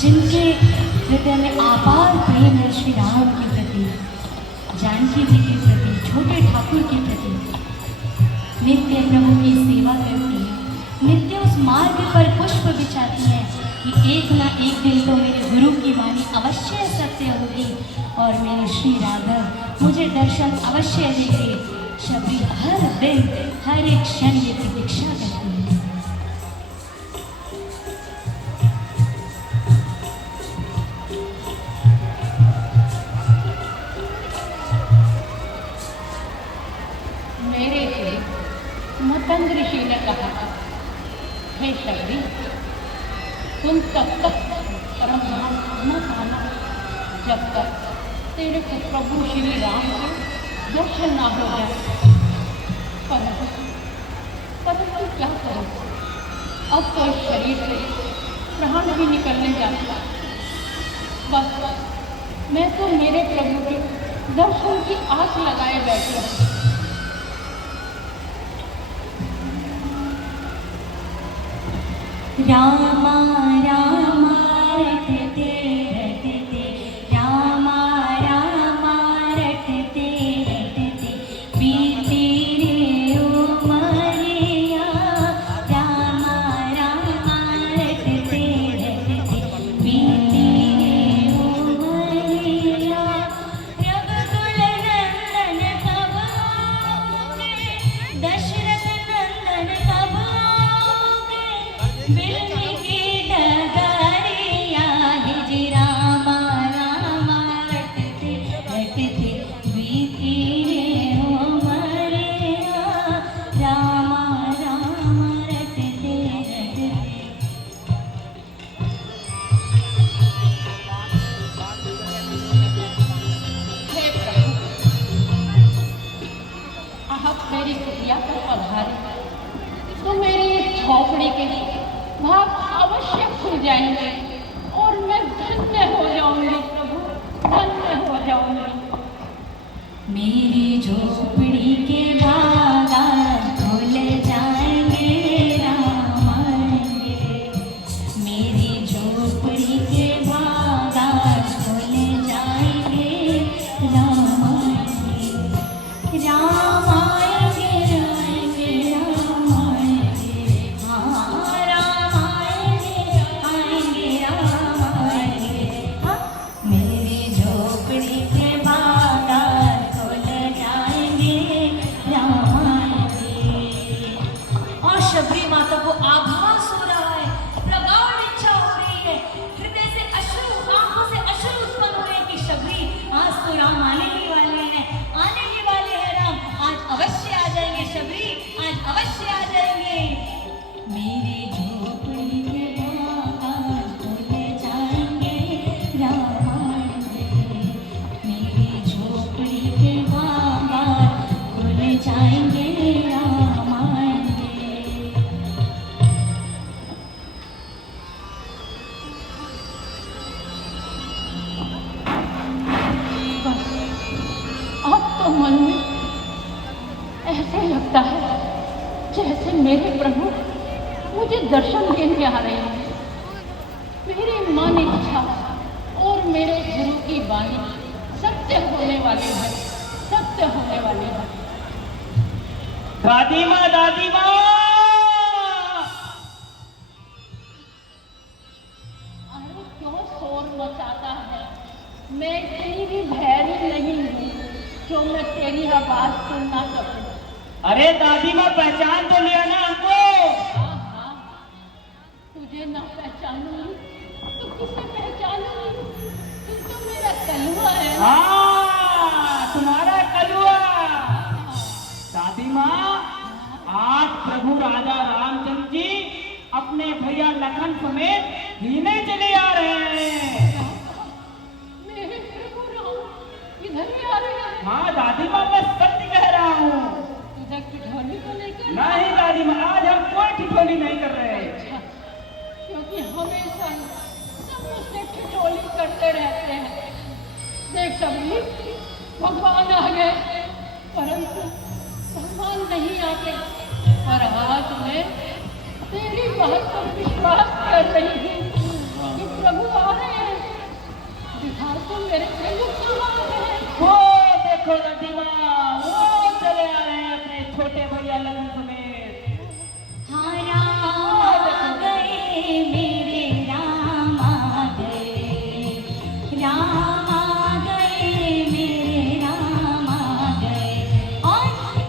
जिनके हृदय में अपार प्रेम है श्री राम के प्रति, जानकी जी के प्रति, छोटे ठाकुर के प्रति, नित्य प्रभु की सेवा करती है, नित्य उस मार्ग पर पुष्प बिछाती है कि एक ना एक दिन तो मेरे गुरु की वाणी अवश्य सत्य होगी और मेरे श्री राघव मुझे दर्शन अवश्य देंगे। शबरी हर दिन हर एक क्षण ये प्रतीक्षा करती है। मेरे से मतंग ऋषि ने कहा, हे शबरी, तुम तब तक परमधाम न पाना जब तक तेरे को प्रभु श्री राम के दर्शन ना हो जाए। परंतु क्या करूं, अब तो इस शरीर से प्राण भी निकलने जाता। बस मैं तो मेरे प्रभु के दर्शन की आस लगाए बैठी हूँ। रामा रामा रटते रटते, रामा रामा रटते रटते, बीती रे उमरिया, रामा रामा रटते रटते, बीती रे उमरिया। रघुकुल नंदन कब आओगे, दशरथ नंदन कब आओगे, बिलने की डगरिया है जी, रामा रामा रटते रटते, बीती रे उमरिया, रामा रामा रटते रटते। हे प्रभु, आप मेरी कुटिया पर पधारे तो मेरी इस झोपड़ी के भाग अवश्य खुल जाएंगे और मैं धन्य हो जाऊंगी प्रभु, धन्य हो जाऊंगी। मेरी झोपड़ी के बागा खुल जाएंगे राम आएंगे, मेरी झोपड़ी के बागा खुल जाएंगे राम आएंगे, राम आएंगे आएंगे राम आएंगे, हाँ राम आएंगे आएंगे राम आएंगे, हाँ मेरी झोपड़ी के बागा खुल जाएंगे राम आएंगे। और शबरी माता को आभास हो रहा है, प्रगाढ़ इच्छा हो रही है, हृदय से अश्रु, आंखों से अश्रु उत्पन्न हो रहे हैं कि शबरी आज तो राम आने ही वाले हैं, आने ही वाले हैं राम, आज अवश्य आ जाएंगे शबरी, आज अवश्य आ जाएंगे। मेरी झोपड़ी के बागा खुल जाएंगे राम आएंगे, मेरी झोपड़ी के बागा खुल जाएंगे राम आएंगे। बस अब तो मन में ऐसे लगता है जैसे मेरे प्रभु मुझे दर्शन देने आ रहे हैं। मेरी मन इच्छा और मेरे गुरु की वाणी सत्य होने वाली है, सत्य होने वाली है। दादी माँ, दादी माँ, अरे क्यों शोर मचाता है? मैं इतनी भी भैरी नहीं हूँ जो मैं तेरी आवाज सुन ना सकूं। अरे दादी माँ, पहचान तो लिया ना हमको। हाँ हाँ, तुझे ना पहचानूंगी तो किसे पहचानूंगी? तू तो मेरा कलुआ है। हाँ, तुम्हारा कलुआ। दादी माँ, आज प्रभु राजा रामचंद्र जी अपने भैया लखन समेत हीने चले आ रहे हैं। मेरे प्रभु राम इधर ही आ रहे हैं। हाँ दादी माँ, मैं सत्य कह रहा हूँ। इधर ठिठोली को लेकर? नहीं दादी माँ, आज हम कोई ठिठोली नहीं कर रहे। अच्छा, क्योंकि हमेशा ही सब मुझसे ठिठोली करते रहते हैं। देख शबरी, भगवान आ गए, परंतु भगवान नहीं आते। और आज मैं तेरी बात पर विश्वास कर रही हूँ कि प्रभु आ मेरे प्रभु कहाँ है? वो देखो नदी माँ, वो चले आ रहे हैं अपने छोटे भैया लगन समेत। हाँ राम आ गए मेरे राम आ गए, राम आ गए मेरे राम आ गए। और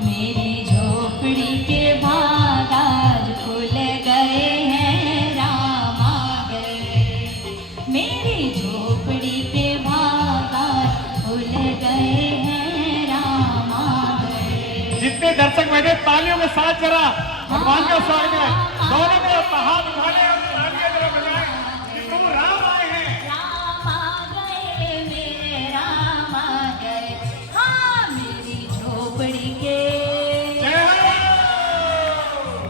मेरी झोपड़ी के भाग आज खुल गए हैं, राम आ गए। मेरी झोपड़ी के भाग आज खुल गए हैं, राम आ गए। जितने दर्शक बैठे तालियों के साथ जरा भगवान का स्वागत है। दोनों तरफ हाथ उठा ले और तालियां जरा बजाएं कि तुम राम आए हैं। राम आ गए मेरे राम आ गए। हाँ मेरी झोपड़ी के, जय हो।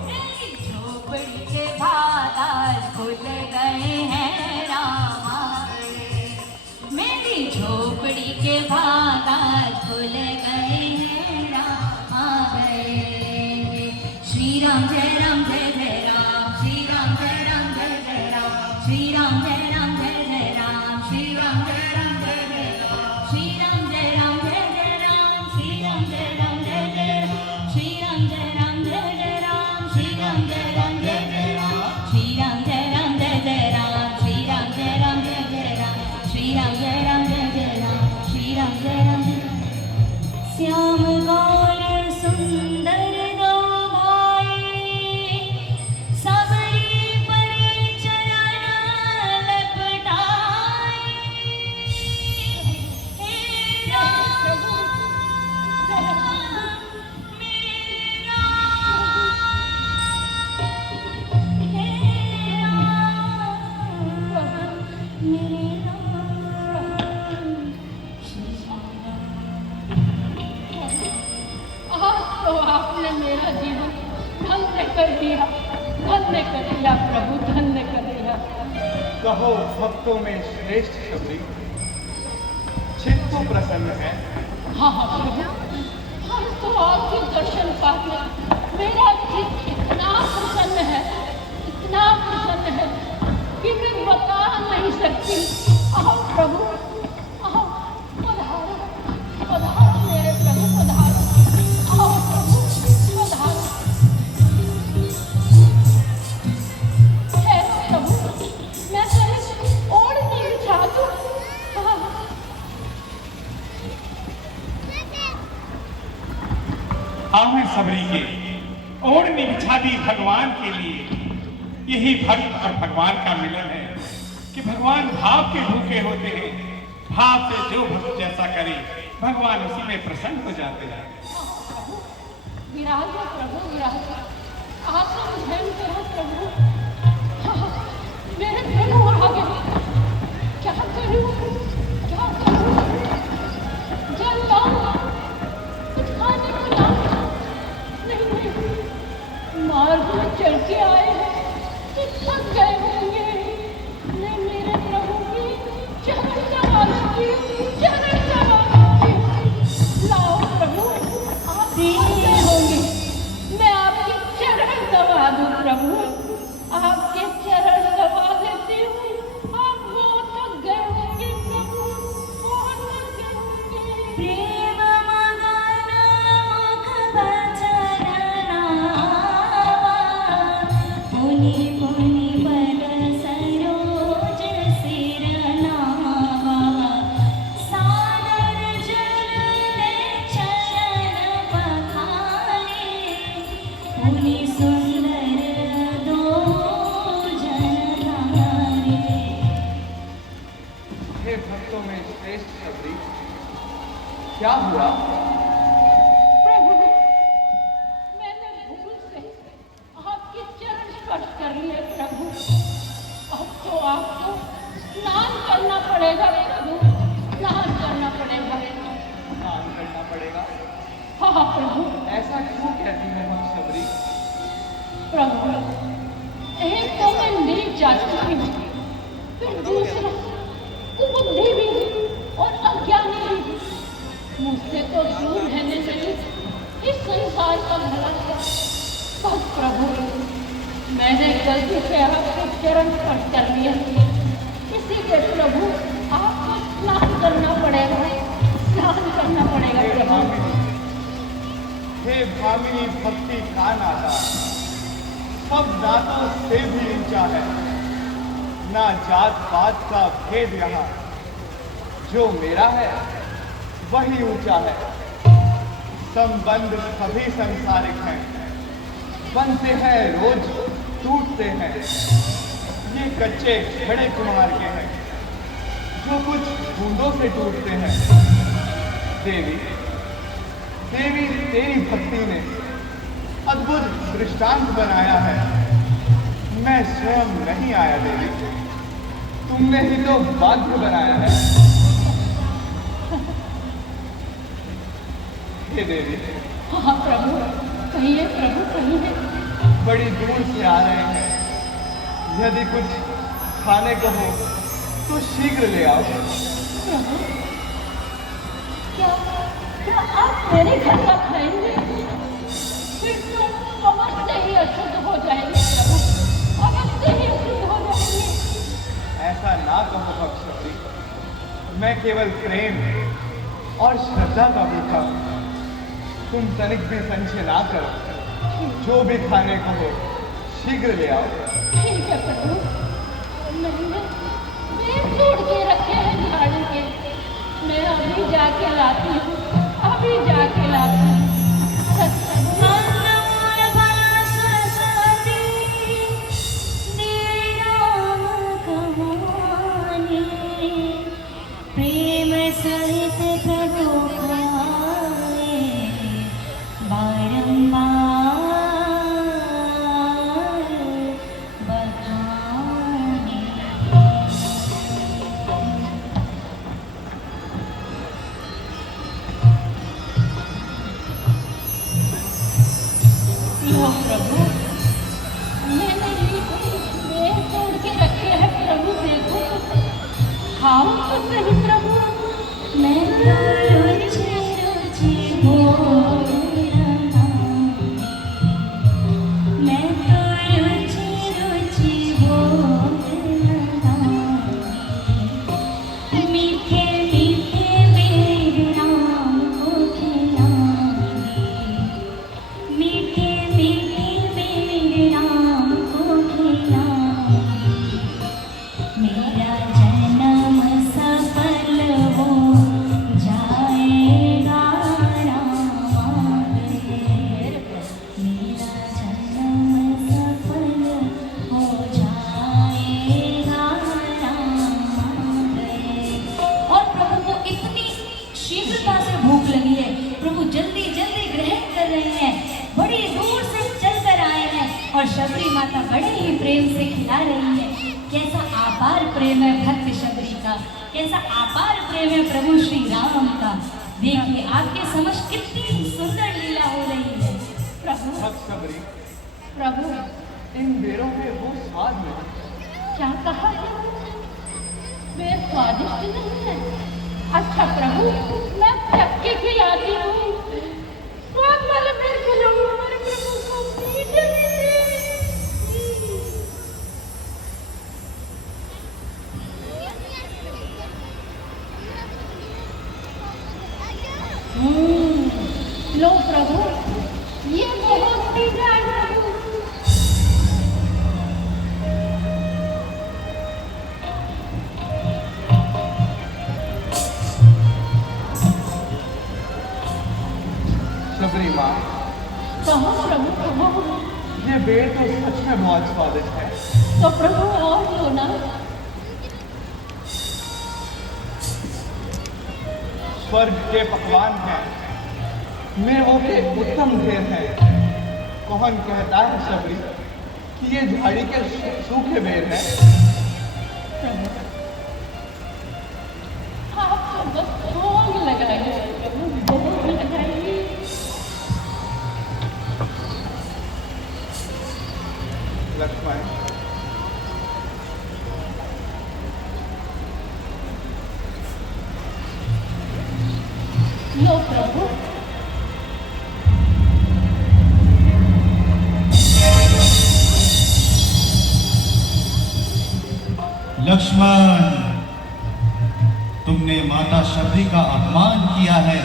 मेरी झोपड़ी के भाग आज खुल गए हैं, राम आ गए। मेरी झोपड़ी के भाग आज खुल गए हैं, राम आ गए। श्री राम जय राम जय जय राम, श्री राम जय राम जय जय राम, श्री राम जय राम जय जय राम, श्री राम जय राम जय जय राम, श्री राम जय राम जय जय राम, श्री राम जय राम जय जय राम, श्री राम जय राम जय जय राम, श्री राम जय राम जय जय राम, श्री राम जय राम जय जय राम, श्री राम जय राम जय जय राम, श्री राम जय राम जय जय राम, श्री राम जय राम जय। श्याम गौर सुंदर दो भाई, सबरी परी चरण लपटाए। हे राम मेरे राम, हे राम मेरे राम, श्री आज तो आपने मेरा जीवन धन्य कर दिया, धन्य कर दिया प्रभु, धन्य कर दिया। कहो भक्तों में श्रेष्ठ शबरी, चित्त तो प्रसन्न है। हाँ हाँ प्रभु, हम तो आपके दर्शन पाके मेरा चित्त इतना प्रसन्न है, इतना प्रसन्न है कि मैं बता नहीं सकती। आओ प्रभु, आओ, पधारो, पधारो मेरे प्रभु, पधारो। आओ प्रभु, पधारो। है प्रभु, मैं पहले ओढ़नी बिछा दूं। हाँ, आवे सबरी के ओढ़नी बिछा दी भगवान के लिए। यही भक्त और भगवान का मिलन है कि भगवान भाव के भूखे होते हैं। भाव से जो भक्त जैसा करे भगवान उसी में प्रसन्न हो जाते हैं। प्रभु विराजे, प्रभु विराजे, आसन ध्यान करो प्रभु। हाँ, मेरे प्रभु आ गए। क्या करूं, क्या करूं? जल लाओ, कुछ खाने को लाओ। नहीं नहीं, मार्ग में चल के आए हैं तो थक गए होंगे। मैं मेरे प्रभु की चरण दबा दूंगी, चरण दबा दूंगी। लाओ प्रभु, आप थक गए होंगे, मैं आपके चरण दबा दूं प्रभु, आपके चरण दबा देती हूँ। आप बहुत थक गए होंगे प्रभु, बहुत थक गए होंगे। प्रेम मगन मुख बचन नावा, पुनि पुनि बल सरोज सिर नावा। सादर जल ले चरण पखारे, पुनि सुंदर दो जन धारे। हे भक्तों में श्रेष्ठ शबरी, क्या हुआ? प्रभु, मैंने भूल से आपके चरण स्पर्श कर लिए प्रभु। अब तो आपको स्नान करना पड़ेगा प्रभु, स्नान करना पड़ेगा। स्नान करना पड़ेगा? हाँ प्रभु। ऐसा क्यों कहती है हम शबरी? प्रभु, एक तो मैं नीच जा चुकी हूँ, फिर दूसरा कुबुद्धि भी और अज्ञानी भी। मुझसे तो दूर रहने लगी इस संसार का भला क्या। बस प्रभु, मैंने गलती से आपके चरण स्पर्श कर लिया, इसी के प्रभु आपको स्नान करना कामिनी भक्ति का नाता सब नातों से भी ऊंचा है। ना जात पात का भेद यहाँ, जो मेरा है वही ऊंचा है। संबंध सभी संसारिक हैं, बनते हैं रोज टूटते हैं। ये कच्चे खड़े कुम्हार के हैं, जो कुछ बूंदों से टूटते हैं। देवी देवी तेरी भक्ति ने अद्भुत दृष्टांत बनाया है। मैं स्वयं नहीं आया देवी, तुमने ही तो बाध्य बनाया है। हे देवी। हाँ प्रभु, कहिए प्रभु, कहिए। बड़ी दूर से आ रहे हैं, यदि कुछ खाने को हो तो शीघ्र ले आओ। प्रभु, क्या आप मेरे घर का खाएंगे? फिर तो अवश्य ही अशुद्ध हो जाएंगे प्रभु, अवश्य ही अशुद्ध हो जाएंगे। ऐसा ना कहो भक्ति, मैं केवल प्रेम और श्रद्धा का भूखा हूं। तुम तनिक भी संशय ना करो, जो भी खाने को हो शीघ्र ले आओ। ठीक है प्रभु, मैंने तोड़ के रखे हैं झाड़ी के, मैं अभी जाके लाती हूँ, अभी जाके लाती हूँ। प्रेम सहित प्रभु खाए बारंबार बखाने। लो प्रभु, मैंने ये तोड़ के रखे हैं प्रभु, देखो खाओ तो सही प्रभु। मैं तो रुचि रुचि बोल रहा, मैं तो रुचि रुचि बोल रहा। मीठे मीठे मेरे नाम को खिलाएंगे, मीठे मीठे मेरे नाम को खिलाएंगे। मेरा जन्म सफल हो जाएगा राम गए, मेरा जन्म सफल हो जाएगा राम गए। और प्रभु को इतनी शीघ्रता से भूख लगी है, प्रभु जल्दी जल्दी ग्रहण कर रहे हैं, बड़ी दूर से चलकर आए हैं और शबरी माता बड़े ही प्रेम से खिला रही है। कैसा आपार प्रेम है भक्त शबरी का, कैसा आपार प्रेम है प्रभु श्री राम का। देखिए आपके समझ कितनी सुंदर लीला हो रही है। प्रभु, भक्त शबरी, प्रभु, इन बेरों में वो स्वाद नहीं। क्या कहा है? वे स्वादिष्ट नहीं है। अच्छा प्रभु, मैं चक्के की आती हूँ, स्वाद वाले मेरे खिलाऊंगा मेरे प्रभु को। मीठे मीठे। लो प्रभु, ये बहुत मीठा है प्रभु। शबरी माँ, कहो प्रभु, कहो। ये बेर तो सच में बहुत स्वादिष्ट है। तो प्रभु और लो ना। स्वर्ग के पकवान हैं, मेवों के उत्तम ढेर हैं। कौन कहता है शबरी कि ये झाड़ी के सूखे बेर हैं? आप तो बस भोग लगाइए प्रभु, भोग लगाइए। लक्ष्मण, लो प्रभु। लक्ष्मण, तुमने माता शबरी का अपमान किया है।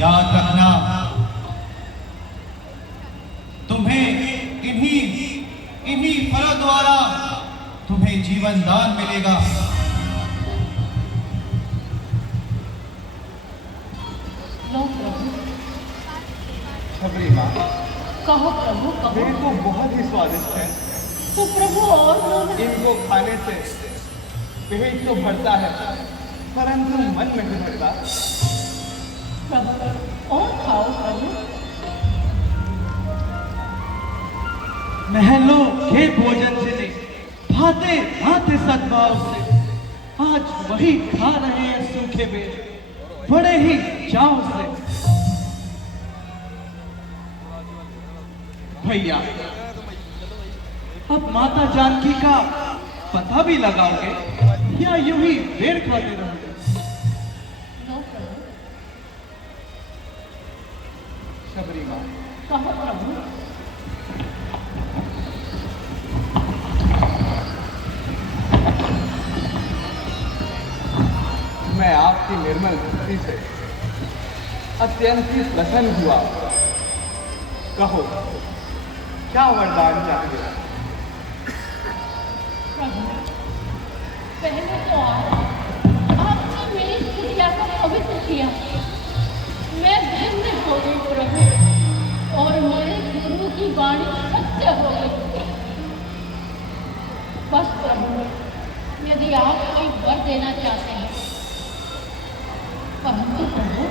याद रखना, तुम्हें जीवन दान मिलेगा। लो प्रभु। शबरी माँ, कहो प्रभु कहो। ये तो बहुत ही स्वादिष्ट है। तो प्रभु और लो ना। इनको खाने से पेट तो भरता है, परंतु मन नहीं भरता। प्रभु और खाओ प्रभु। महलों के भोजन से नहीं, भाते भाते सद्भाव से आज वही खा रहे हैं सूखे बेर, बड़े ही चाव से। भैया, अब माता जानकी का पता भी लगाओगे या यूं ही बेर खाते रहोगे? लो प्रभु। शबरी माँ, कहो प्रभु। मैं आपकी निर्मल भक्ति से अत्यंत ही प्रसन्न हुआ। कहो, क्या वरदान चाहिए? प्रभु, पहले तो आपने मेरी कुटिया को पवित्र किया। मैं धन्य हो गई प्रभु, और मेरे गुरु की वाणी सत्य हो गई। बस प्रभु, यदि आप कोई वर देना चाहते हैं, परंतु प्रभु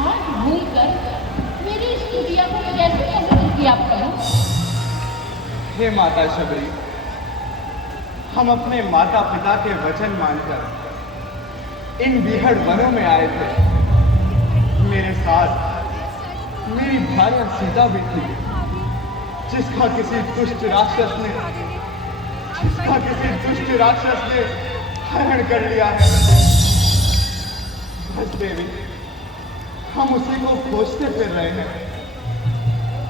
आज भूल कर मेरी इस कुटिया को कैसे पवित्र किया प्रभु? हे माता शबरी, हम अपने माता पिता के वचन मानकर इन बिहड़ वनों में आए थे। मेरे साथ मेरी भार्या सीता भी थी, जिसका किसी दुष्ट राक्षस ने हरण कर लिया है। बस देवी, हम उसी को खोजते फिर रहे हैं।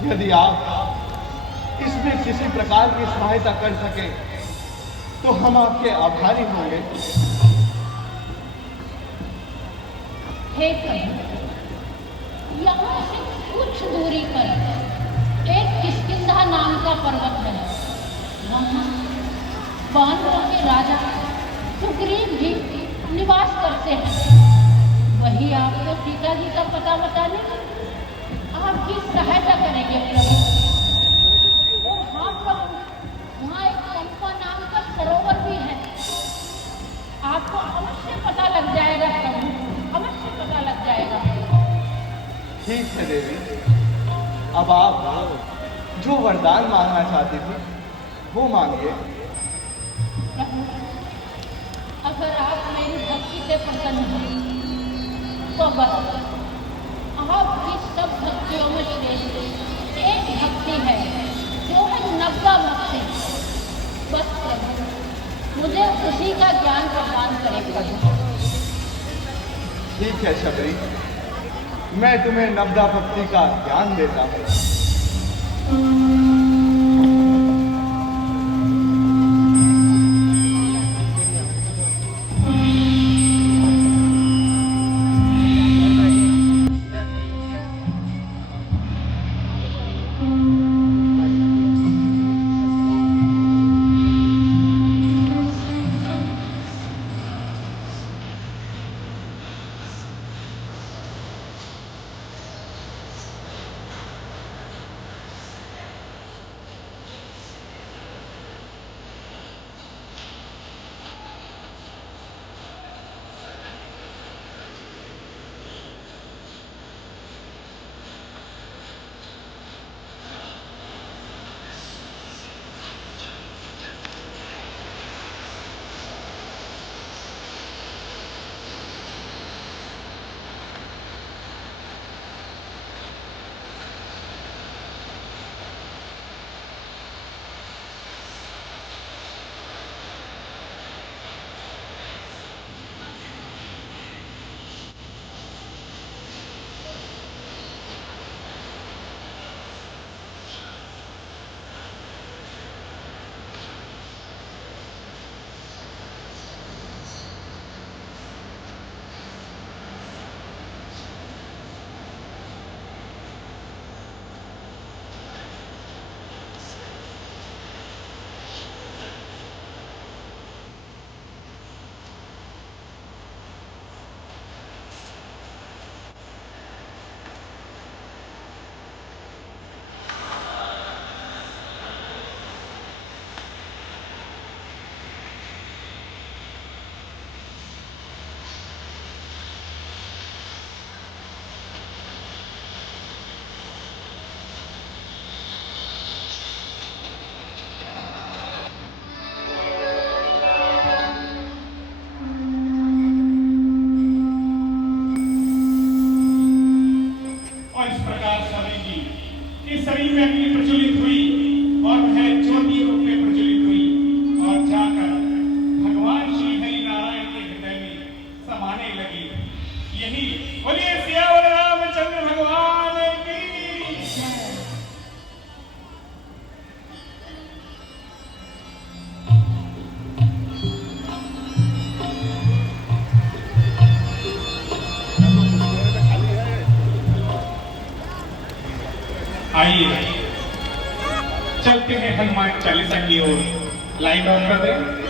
यदि आप इसमें किसी प्रकार की सहायता कर सके तो हम आपके आभारी होंगे। हे प्रभु, यहाँ से कुछ दूरी पर एक किष्किंधा नाम का पर्वत है। वहाँ वानरों के राजा सुग्रीव जी निवास करते हैं। वही आपको सीता जी का पता बताने आपकी सहायता करेंगे प्रभु। और हाँ प्रभु, वहाँ एक पंपा नाम का सरोवर भी है। आपको अवश्य पता लग जाएगा प्रभु, अवश्य पता लग जाएगा। ठीक है देवी, अब आप जो वरदान मांगना चाहती थी वो मांगिए। प्रभु, अगर आप मेरी भक्ति से प्रसन्न हैं तो बस आपकी सब भक्तियों में श्रेष्ठ एक भक्ति है, जो है नवदा भक्ति। बस प्रभु, मुझे उसी का ज्ञान प्रदान करे प्रभु। ठीक है शबरी, मैं तुम्हें नवदा भक्ति का ज्ञान देता हूँ। आइए चलते हैं हनुमान चालीसा की ओर। लाइन ऑफ कर दें।